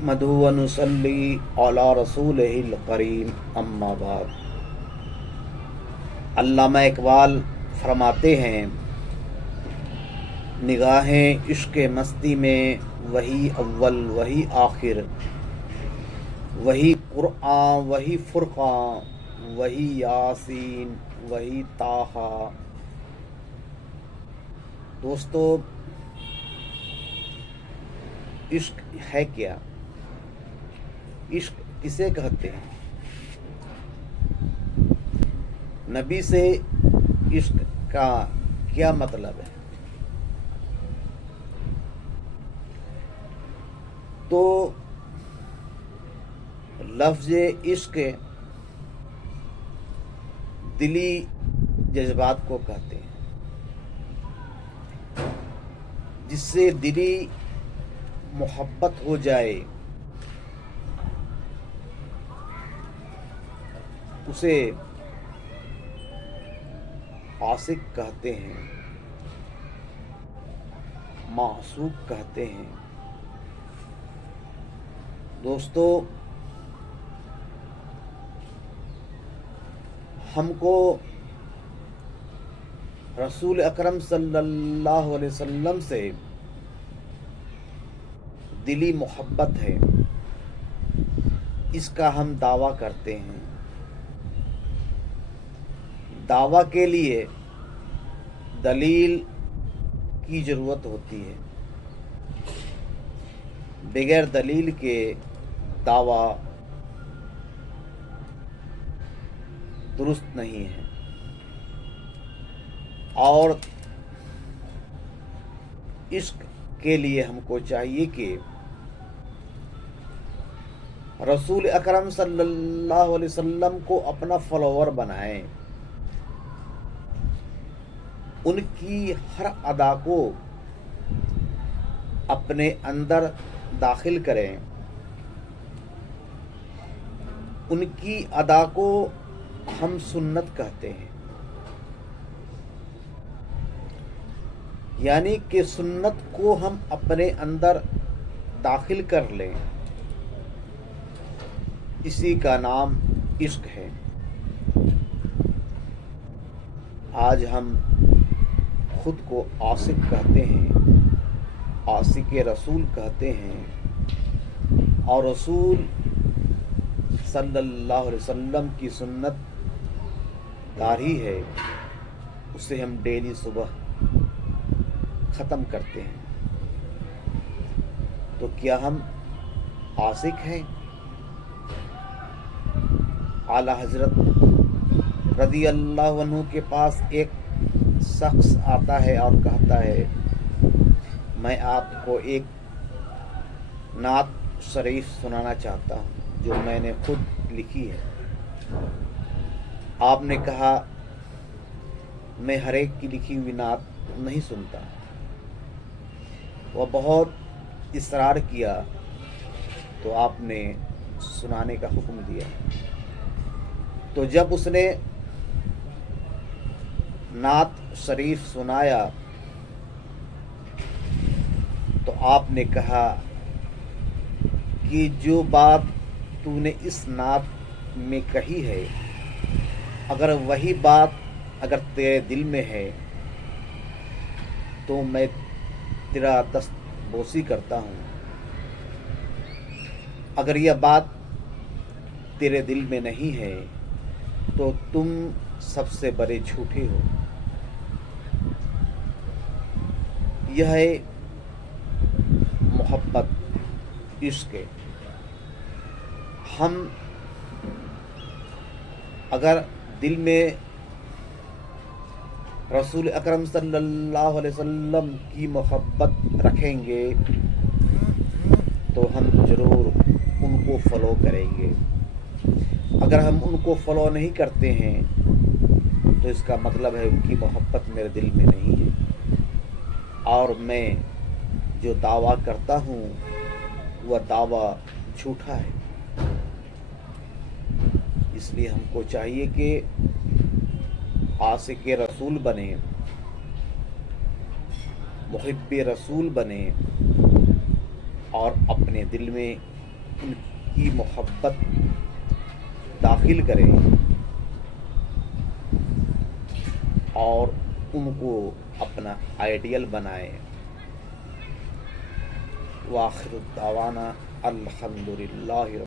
मधु वनुसल्ली अला रसूलिहिल करीम अम्मा बाद। अल्लामा इकबाल फरमाते हैं, निगाहें इश्क मस्ती में वही अव्वल वही आखिर, वही कुरआन वही फुरक़ान वही यासीन वही ताहा। दोस्तों, इश्क है क्या? इश्क किसे कहते हैं? नबी से इश्क का क्या मतलब है? तो लफ्ज़ इश्क दिली जज्बात को कहते हैं, जिससे दिली मोहब्बत हो जाए उसे आशिक कहते हैं, माशूक कहते हैं। दोस्तों, हमको रसूल अकरम सल्लल्लाहु अलैहि वसल्लम से दिली मोहब्बत है, इसका हम दावा करते हैं। दावा के लिए दलील की ज़रूरत होती है, बगैर दलील के दावा दुरुस्त नहीं है। और इश्क के लिए हमको चाहिए कि रसूल अकरम सल्लल्लाहु अलैहि वसल्लम को अपना फॉलोअर बनाएं, उनकी हर अदा को अपने अंदर दाखिल करें, उनकी अदा को हम सुन्नत कहते हैं। यानी कि सुन्नत को हम अपने अंदर दाखिल कर लें, इसी का नाम इश्क है। आज हम खुद को आशिक कहते हैं, आशिक रसूल कहते हैं, और रसूल सल्लल्लाहु अलैहि वसल्लम की सुन्नत दारी है, उसे हम डेली सुबह ख़त्म करते हैं। तो क्या हम आशिक हैं? आला हज़रत रज़ी अल्लाह अन्हु के पास एक शख्स आता है और कहता है, मैं आपको एक नात शरीफ सुनाना चाहता हूँ जो मैंने खुद लिखी है। आपने कहा, मैं हर एक की लिखी हुई नात नहीं सुनता। वह बहुत इसरार किया तो आपने सुनाने का हुक्म दिया। तो जब उसने नात शरीफ सुनाया तो आपने कहा कि जो बात तूने इस नात में कही है, अगर वही बात अगर तेरे दिल में है तो मैं तेरा दस्तबोसी करता हूँ। अगर यह बात तेरे दिल में नहीं है तो तुम सबसे बड़े झूठे हो। यह है मोहब्बत, इश्क। हम अगर दिल में रसूल अकरम सल्लल्लाहु अलैहि वसल्लम की मोहब्बत रखेंगे तो हम ज़रूर उनको फॉलो करेंगे। अगर हम उनको फॉलो नहीं करते हैं तो इसका मतलब है उनकी मोहब्बत मेरे दिल में नहीं है, और मैं जो दावा करता हूँ वह दावा झूठा है। इसलिए हमको चाहिए कि आशिक रसूल बने, मुहिब्बे रसूल बने, और अपने दिल में ان کی محبت داخل کریں اور ان کو اپنا آئیڈیل بنائیں۔ وآخر دعوانا الحمدللہ۔